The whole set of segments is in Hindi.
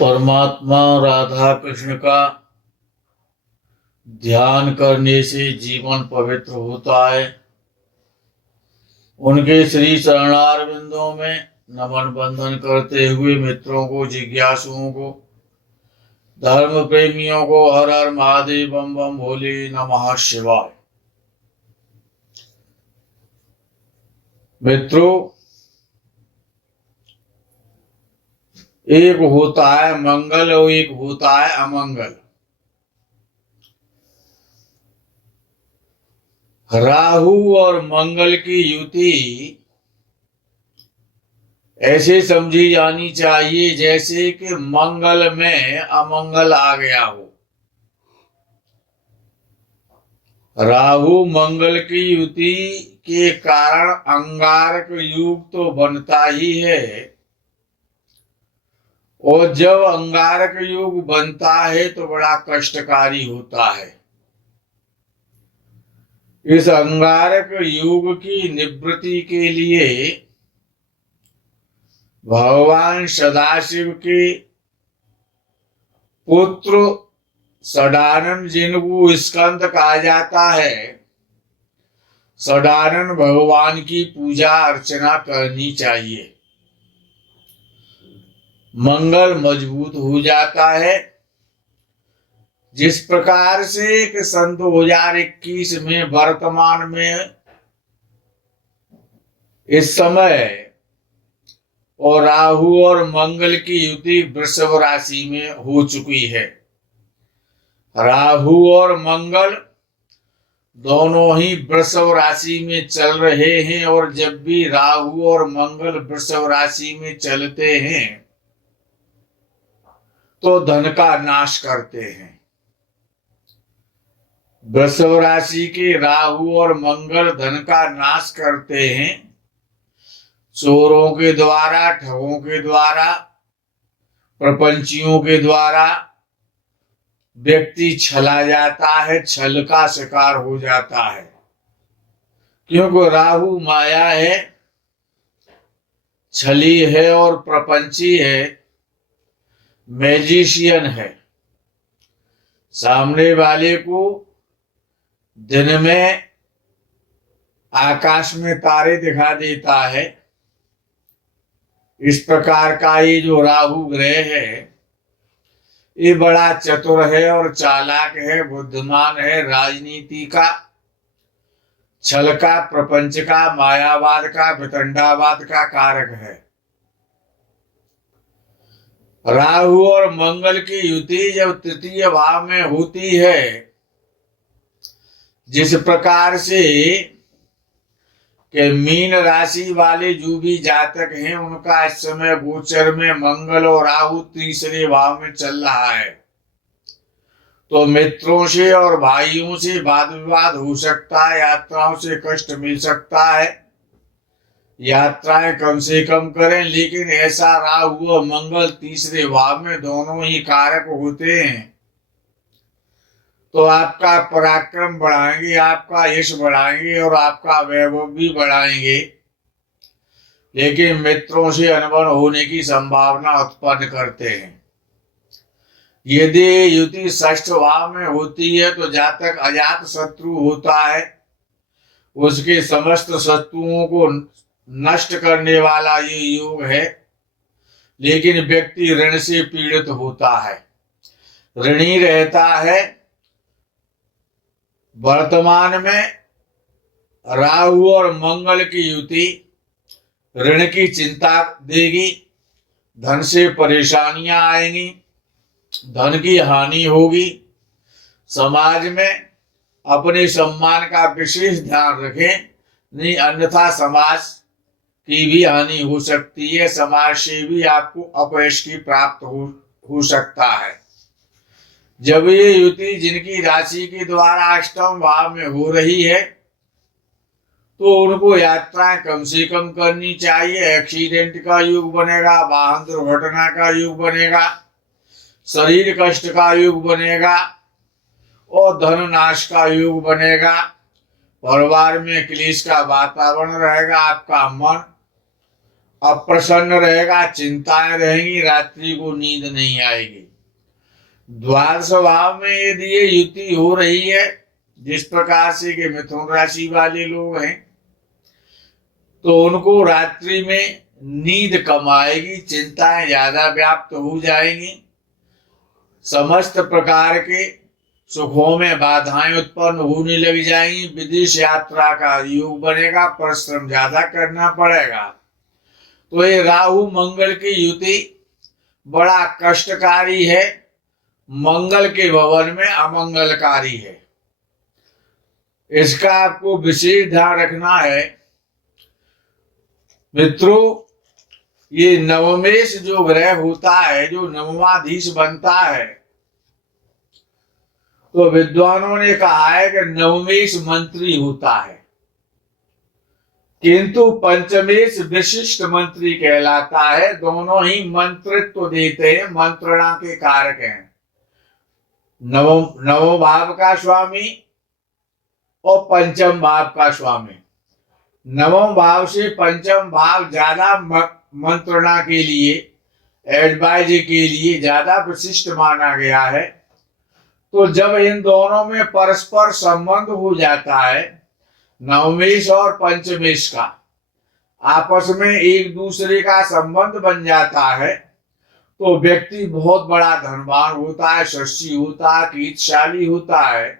परमात्मा राधा कृष्ण का ध्यान करने से जीवन पवित्र होता है। उनके श्री चरणारविंदों में नमन बंधन करते हुए मित्रों को, जिज्ञासुओं को, धर्म प्रेमियों को हर हर महादेव बम बम भोले नमः शिवाय। मित्रों, एक होता है मंगल और एक होता है अमंगल। राहु और मंगल की युति ऐसे समझी जानी चाहिए जैसे कि मंगल में अमंगल आ गया हो। राहु मंगल की युति के कारण अंगारक युग तो बनता ही है, और जब अंगारक युग बनता है तो बड़ा कष्टकारी होता है। इस अंगारक युग की निवृत्ति के लिए भगवान सदाशिव के पुत्र सदानंद, जिनको स्कंद कहा जाता है, सदानंद भगवान की पूजा अर्चना करनी चाहिए। मंगल मजबूत हो जाता है। जिस प्रकार से कि सन 2021 में वर्तमान में इस समय और राहु और मंगल की युति वृषभ राशि में हो चुकी है। राहु और मंगल दोनों ही वृषभ राशि में चल रहे हैं, और जब भी राहु और मंगल वृषभ राशि में चलते हैं तो धन का नाश करते हैं। वृषभ राशि के राहु और मंगल धन का नाश करते हैं। चोरों के द्वारा, ठगों के द्वारा, प्रपंचियों के द्वारा व्यक्ति छला जाता है, छल का शिकार हो जाता है। क्योंकि राहु माया है, छली है और प्रपंची है, मैजिशियन है। सामने वाले को दिन में आकाश में तारे दिखा देता है। इस प्रकार का ये जो राहु ग्रह है, ये बड़ा चतुर है और चालाक है, बुद्धिमान है, राजनीति का, छल का, प्रपंच का, मायावाद का, वितंडावाद का कारक है। राहु और मंगल की युति जब तृतीय भाव में होती है, जिस प्रकार से कि मीन राशि वाले जो भी जातक हैं, उनका इस समय गोचर में मंगल और राहु तीसरे भाव में चल रहा है, तो मित्रों से और भाइयों से वाद विवाद हो सकता है, यात्राओं से कष्ट मिल सकता है। यात्राएं कम से कम करें, लेकिन ऐसा राहु और मंगल तीसरे भाव में दोनों ही कारक होते हैं तो आपका पराक्रम बढ़ाएंगे, आपका यश बढ़ाएंगे और आपका वैभव भी बढ़ाएंगे। लेकिन मित्रों से अनबन होने की संभावना उत्पन्न करते हैं। यदि युति षष्ठ भाव में होती है तो जातक अजात शत्रु होता है, उसके समस्त शत्रुओं को नष्ट करने वाला ये योग है। लेकिन व्यक्ति ऋण से पीड़ित होता है, ऋणी रहता है। वर्तमान में राहु और मंगल की युति ऋण की चिंता देगी, धन से परेशानियां आएंगी, धन की हानि होगी। समाज में अपने सम्मान का विशेष ध्यान रखें, नहीं अन्यथा समाज की भी हानि हो सकती है। समाज से भी आपको अपयश की प्राप्त हो सकता है। जब ये युति जिनकी राशि के द्वारा अष्टम भाव में हो रही है तो उनको यात्राएं कम से कम करनी चाहिए। एक्सीडेंट का योग बनेगा, वाहन दुर्घटना का योग बनेगा, शरीर कष्ट का योग बनेगा और धन नाश का योग बनेगा। परिवार में क्लेश का वातावरण रहेगा, आपका मन अप्रसन्न रहेगा, चिंताएं रहेंगी, रात्रि को नींद नहीं आएगी। द्वादश भाव में यदि ये युति हो रही है जिस प्रकार से कि मिथुन राशि वाले लोग हैं, तो उनको रात्रि में नींद कम आएगी, चिंताएं ज्यादा व्याप्त हो जाएंगी, समस्त प्रकार के सुखों में बाधाएं उत्पन्न होने लग जाएंगी, विदेश यात्रा का योग बनेगा, परिश्रम ज्यादा करना पड़ेगा। तो ये राहु मंगल की युति बड़ा कष्टकारी है, मंगल के भवन में अमंगलकारी है। इसका आपको विशेष ध्यान रखना है मित्रों। ये नवमेश जो ग्रह होता है, जो नवमाधीश बनता है, तो विद्वानों ने कहा है कि नवमेश मंत्री होता है, किंतु पंचमेश विशिष्ट मंत्री कहलाता है। दोनों ही मंत्रित्व देते हैं, मंत्रणा के कारक हैं। नवम भाव का स्वामी और पंचम भाव का स्वामी। नवम भाव से पंचम भाव ज्यादा मंत्रणा के लिए, एडवाइज के लिए ज्यादा विशिष्ट माना गया है। तो जब इन दोनों में परस्पर संबंध हो जाता है, नवमेश और पंचमेश का आपस में एक दूसरे का संबंध बन जाता है, तो व्यक्ति बहुत बड़ा धनवान होता है, शस्त्री होता है, कीर्तिशाली होता है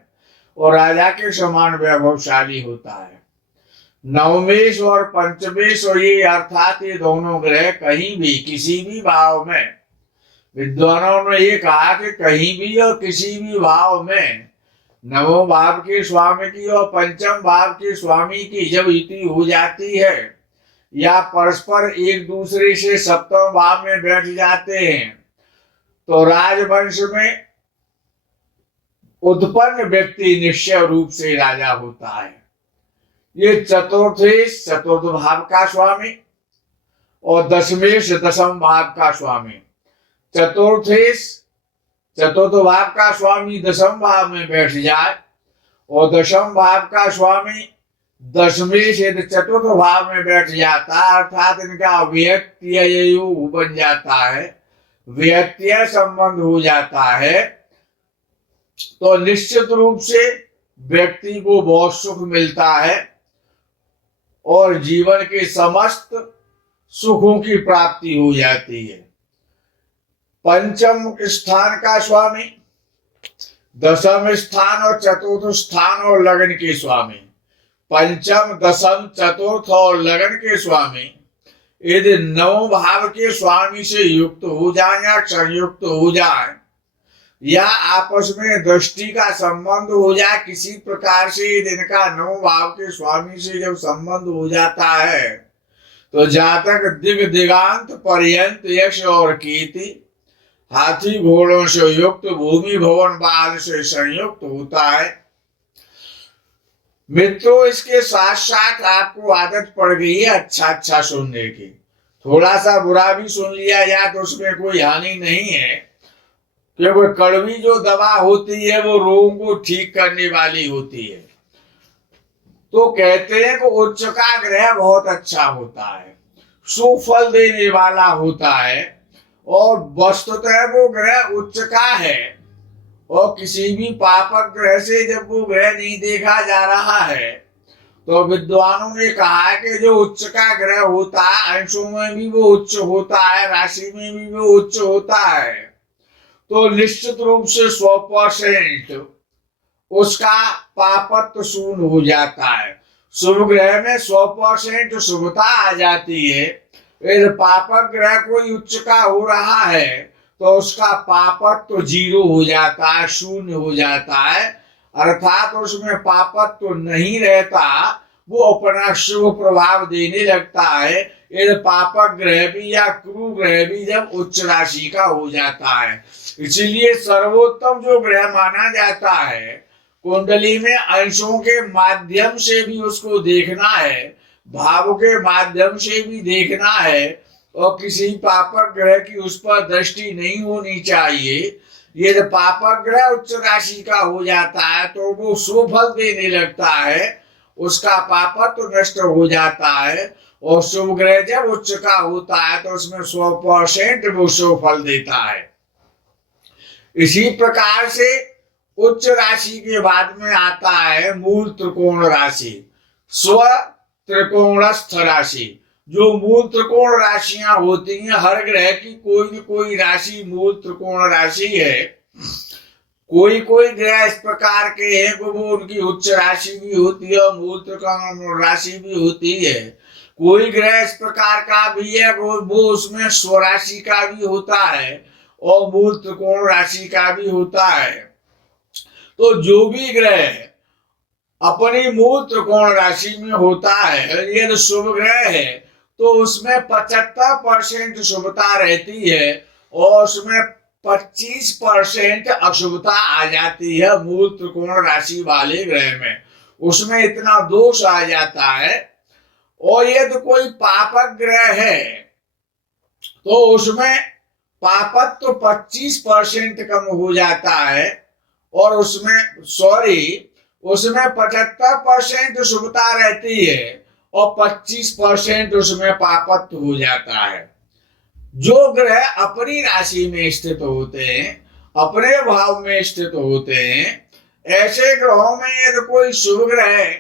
और राजा के समान वैभवशाली होता है। नवमेश और पंचमेश, और ये अर्थात ये दोनों ग्रह कहीं भी किसी भी भाव में, विद्वानों ने ये कहा कि कहीं भी और किसी भी भाव में नवम भाव के स्वामी की और पंचम भाव के स्वामी की जब युति हो जाती है या परस्पर एक दूसरे से सप्तम भाव में बैठ जाते हैं, तो राजवंश में उत्पन्न व्यक्ति निश्चय रूप से राजा होता है। ये चतुर्थेश चतुर्थ भाव का स्वामी और दशमेश दशम भाव का स्वामी। चतुर्थेश चतुर्थ भाव का स्वामी दशम भाव में बैठ जाए और दशम भाव का स्वामी दशमेश यदि चतुर्थ भाव में बैठ जाता है, अर्थात इनका व्यक्तिय योग बन जाता है, व्यक्तिय संबंध हो जाता है, तो निश्चित रूप से व्यक्ति को बहुत सुख मिलता है और जीवन के समस्त सुखों की प्राप्ति हो जाती है। पंचम स्थान का स्वामी, दशम स्थान और चतुर्थ स्थान और लगन के स्वामी, पंचम दशम चतुर्थ और लगन के स्वामी यदि नव भाव के स्वामी से युक्त हो जाए या संयुक्त हो जाए या आपस में दृष्टि का संबंध हो जाए, किसी प्रकार से इनका नव भाव के स्वामी से जब संबंध हो जाता है, तो जातक दिग दिगांत पर्यंत यश और कीर्ति, हाथी घोड़ों से युक्त, भूमि भवन बाल से संयुक्त होता है। मित्रों, इसके साथ साथ आपको आदत पड़ गई है अच्छा अच्छा सुनने की। थोड़ा सा बुरा भी सुन लिया जाए तो उसमें कोई हानि नहीं है, क्योंकि कड़वी जो दवा होती है वो रोगों को ठीक करने वाली होती है। तो कहते हैं कि उच्च का ग्रह बहुत अच्छा होता है, सुफल देने वाला होता है, और वस्तुतः वो ग्रह उच्च का है और किसी भी पापक ग्रह से जब वो ग्रह नहीं देखा जा रहा है, तो विद्वानों ने कहा है कि जो उच्च का ग्रह होता है अंशों में भी वो उच्च होता है, राशि में भी वो उच्च होता है, तो निश्चित रूप से 100% उसका पापत्व शून्य हो जाता है। शुभ ग्रह में 100% शुभता आ जाती है। यदि पापक ग्रह कोई उच्च का हो रहा है तो उसका पापत्व तो 0 हो जाता है, शून्य हो जाता है, अर्थात उसमें पापत्व तो नहीं रहता, वो अपना शुभ प्रभाव देने लगता है। यदि पापक ग्रह भी या क्रू ग्रह भी जब उच्च राशि का हो जाता है, इसलिए सर्वोत्तम जो ग्रह माना जाता है, कुंडली में अंशों के माध्यम से भी उसको देखना है, भाव के माध्यम से भी देखना है, और किसी पापक ग्रह की उस पर दृष्टि नहीं होनी चाहिए। यदि पापक ग्रह उच्च राशि का हो जाता है तो वो शुभ फल देने लगता है, उसका पापत्व तो नष्ट हो जाता है। और शुभ ग्रह जब उच्च का होता है तो उसमें 100% वो शुभ फल देता है। इसी प्रकार से उच्च राशि के बाद में आता है मूल त्रिकोण राशि, स्व त्रिकोणस्थ राशि। जो मूल त्रिकोण राशियां होती हैं, हर ग्रह की कोई न कोई राशि मूल त्रिकोण राशि है। कोई कोई ग्रह इस प्रकार के हैं कि वो उनकी उच्च राशि भी होती है और मूल त्रिकोण राशि भी होती है। कोई ग्रह इस प्रकार का भी है वो उसमें स्वराशि का भी होता है और मूल त्रिकोण राशि का भी होता है। तो जो भी ग्रह अपनी मूल त्रिकोण राशि में होता है, यदि शुभ ग्रह है तो उसमें 75% शुभता रहती है और उसमें 25% अशुभता आ जाती है। मूल त्रिकोण राशि वाले ग्रह में उसमें इतना दोष आ जाता है। और यदि कोई पापक ग्रह है तो उसमें पापत्व तो 25% कम हो जाता है और उसमें 75% शुभता रहती है और 25% उसमें पापत्व हो जाता है। जो ग्रह अपनी राशि में स्थित होते हैं, अपने भाव में स्थित होते हैं, ऐसे ग्रहों में यदि कोई शुभ ग्रह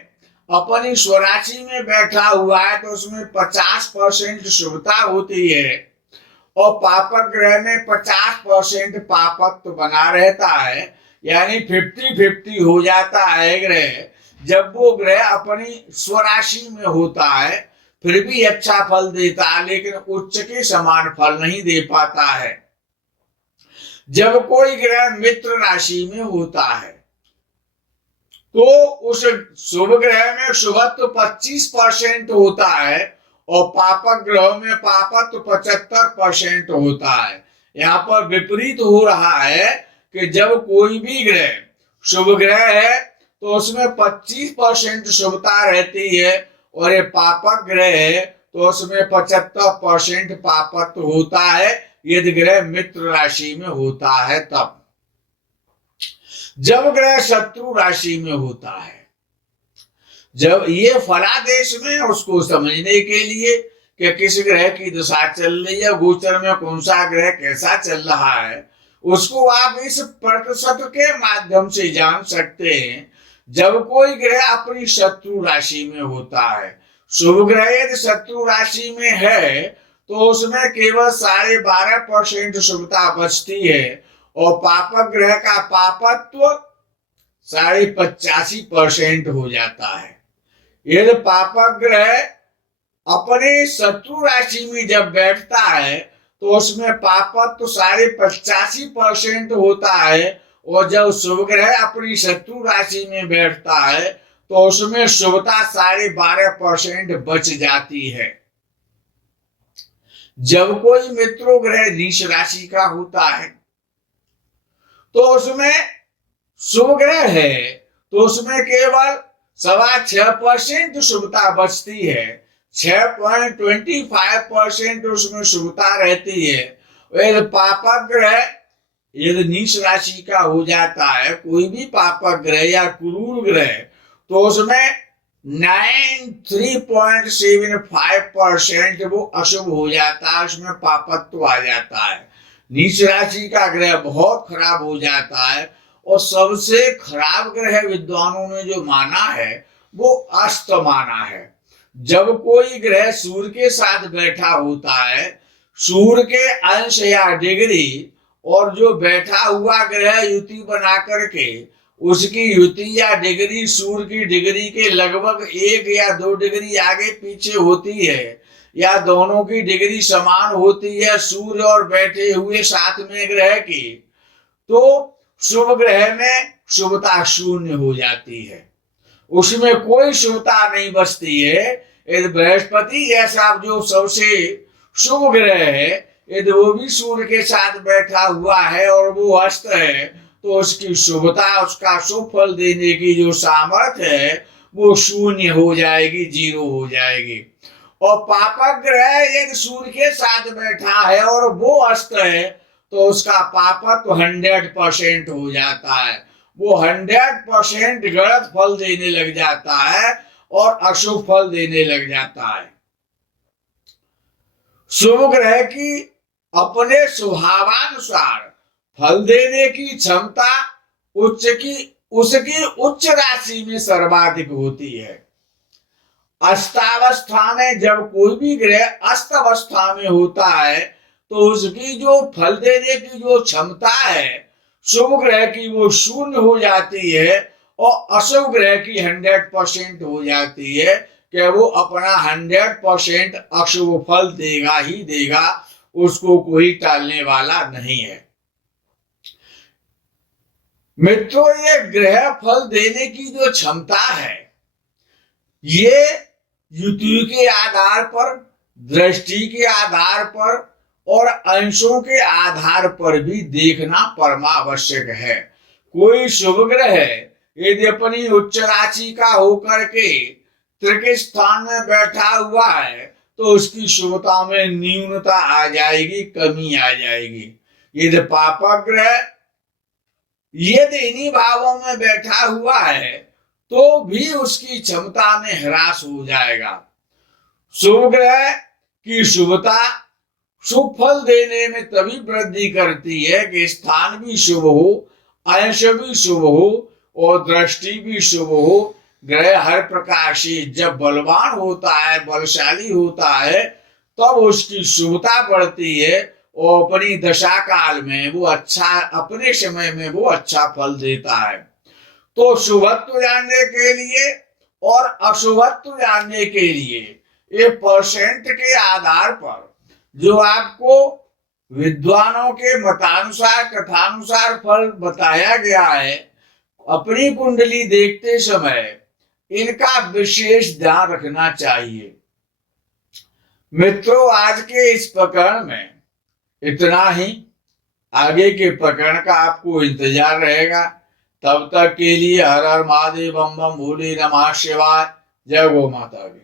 अपनी स्वराशि में बैठा हुआ है तो उसमें 50% शुभता होती है और पापक ग्रह में 50% पापत्व बना रहता है, यानी 50-50 हो जाता है ग्रह। जब वो ग्रह अपनी स्वराशि में होता है फिर भी अच्छा फल देता है, लेकिन उच्च के समान फल नहीं दे पाता है। जब कोई ग्रह मित्र राशि में होता है तो उस शुभ ग्रह में शुभत्व 25% होता है और पापक ग्रह में पापत्व 75% होता है। यहाँ पर विपरीत हो रहा है कि जब कोई भी ग्रह शुभ ग्रह है तो उसमें 25% शुभता रहती है और ये पापक ग्रह है तो उसमें 75% पापत्व होता है, यदि ग्रह मित्र राशि में होता है तब। जब ग्रह शत्रु राशि में होता है, जब ये फलादेश में उसको समझने के लिए कि किस ग्रह की दशा चल रही है, गोचर में कौन सा ग्रह कैसा चल रहा है, उसको आप इस प्रतिशत के माध्यम से जान सकते हैं। जब कोई ग्रह अपनी शत्रु राशि में होता है, शुभ ग्रह यदि शत्रु राशि में है तो उसमें केवल 12.5% शुभता बचती है और पापक ग्रह का पापत्व 85% हो जाता है। यदि पापक ग्रह अपने शत्रु राशि में जब बैठता है तो उसमें पापत्व 85% होता है और जब शुभ ग्रह अपनी शत्रु राशि में बैठता है तो उसमें शुभता 12.5% बच जाती है। जब कोई मित्रो ग्रह नीच राशि का होता है तो उसमें शुभ ग्रह है तो उसमें केवल 6.25% शुभता बचती है, 6.25% उसमें शुभता रहती है। यदि पापक ग्रह यदि नीच राशि का हो जाता है, कोई भी पापक ग्रह या क्रूर ग्रह, तो उसमें 93.75% वो अशुभ हो जाता है, उसमें पापत्व आ जाता है। नीच राशि का ग्रह बहुत खराब हो जाता है और सबसे खराब ग्रह विद्वानों ने जो माना है वो अस्त माना है। जब कोई ग्रह सूर्य के साथ बैठा होता है, सूर्य के अंश या डिग्री, और जो बैठा हुआ ग्रह युति बना करके उसकी युति या डिग्री सूर्य की डिग्री के लगभग 1 या 2 डिग्री आगे पीछे होती है या दोनों की डिग्री समान होती है सूर्य और बैठे हुए साथ में ग्रह की, तो शुभ ग्रह में शुभता शून्य हो जाती है, उसमें कोई शुभता नहीं बचती है। यदि बृहस्पति ऐसा जो सबसे शुभ ग्रह है, यदि वो भी सूर्य के साथ बैठा हुआ है और वो अस्त है तो उसकी शुभता, उसका शुभ फल देने की जो सामर्थ्य है वो शून्य हो जाएगी, 0 हो जाएगी। और पापक ग्रह यदि सूर्य के साथ बैठा है और वो अस्त है तो उसका पापक तो 100% हो जाता है। वो 100% गलत फल देने लग जाता है और अशुभ फल देने लग जाता है। शुभ ग्रह की अपने स्वभावानुसार फल देने की क्षमता उसकी उच्च राशि में सर्वाधिक होती है। अस्तावस्था में जब कोई भी ग्रह अस्त अवस्था में होता है तो उसकी जो फल देने की जो क्षमता है शुभ ग्रह की वो 0 हो जाती है और अशुभ ग्रह की 100% हो जाती है कि वो अपना 100% अशुभ फल देगा ही देगा, उसको कोई टालने वाला नहीं है। मित्रों, ये ग्रह फल देने की जो क्षमता है ये युति के आधार पर, दृष्टि के आधार पर और अंशों के आधार पर भी देखना परमावश्यक है। कोई शुभ ग्रह यदि अपनी उच्च राशि का होकर के तृतीय स्थान में बैठा हुआ है तो उसकी शुभता में न्यूनता आ जाएगी, कमी आ जाएगी। यदि पापक ग्रह यदि इन्हीं भावों में बैठा हुआ है तो भी उसकी क्षमता में ह्रास हो जाएगा। शुभ ग्रह की शुभता शुभ फल देने में तभी वृद्धि करती है कि स्थान भी शुभ हो, अंश भी शुभ हो और दृष्टि भी शुभ हो। ग्रह हर प्रकार से जब बलवान होता है, बलशाली होता है, तब उसकी शुभता बढ़ती है और अपनी दशा काल में वो अच्छा, अपने समय में वो अच्छा फल देता है। तो शुभत्व जानने के लिए और अशुभत्व जानने के लिए ये परसेंट के आधार पर जो आपको विद्वानों के मतानुसार, कथानुसार फल बताया गया है, अपनी कुंडली देखते समय इनका विशेष ध्यान रखना चाहिए। मित्रों, आज के इस प्रकरण में इतना ही। आगे के प्रकरण का आपको इंतजार रहेगा। तब तक के लिए हर हर महादेव, बम बम भोले नमः शिवाय। जय गौ माता की।